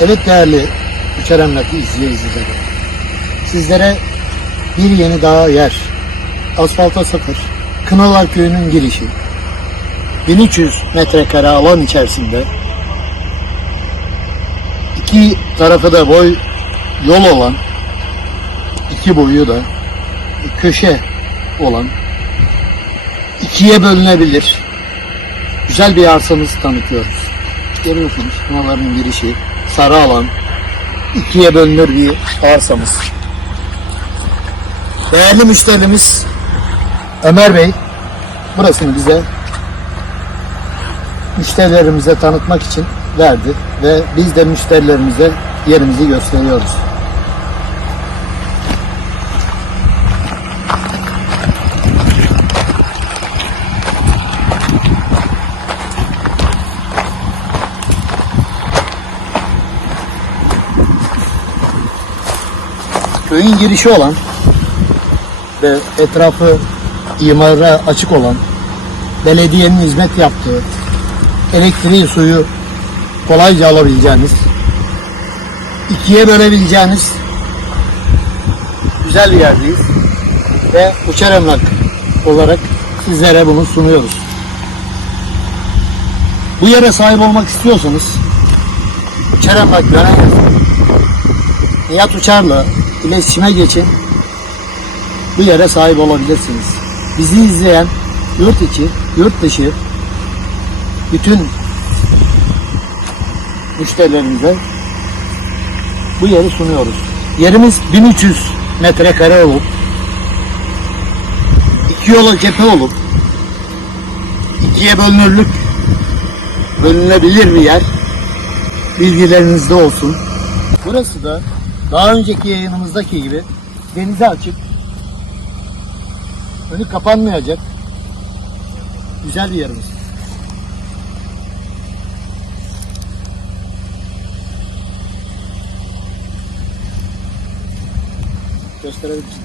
Evet değerli Uçar Emlakı izleyicileri. Sizlere bir yeni daha yer. Asfalta sıfır. Kınalar Köyü'nün girişi. 1300 metrekare alan içerisinde iki tarafı da boy yol olan iki boyu da köşe olan ikiye bölünebilir güzel bir arsamızı tanıtıyoruz. Görüyorsunuz kınaların girişi sarı alan ikiye bölünür bir arsamız. Değerli müşterimiz Ömer Bey burasını bize müşterilerimize tanıtmak için verdi ve biz de müşterilerimize yerimizi gösteriyoruz. Köyün girişi olan ve etrafı imara açık olan belediyenin hizmet yaptığı elektriği suyu kolayca alabileceğiniz ikiye bölebileceğiniz güzel bir yerdeyiz ve uçar emlak olarak sizlere bunu sunuyoruz. Bu yere sahip olmak istiyorsanız uçar emlak gören. Nihat Uçar'la iletişime geçin. Bu yere sahip olabilirsiniz. Bizi izleyen yurt içi, yurt dışı bütün müşterilerimize bu yeri sunuyoruz. Yerimiz 1300 metrekare olup iki yola cephe olup ikiye bölünürlük bölünebilir bir yer. Bilgilerinizde olsun. Burası da daha önceki yayınımızdaki gibi denize açık önü kapanmayacak güzel bir yerimiz. Gösterebilirsin.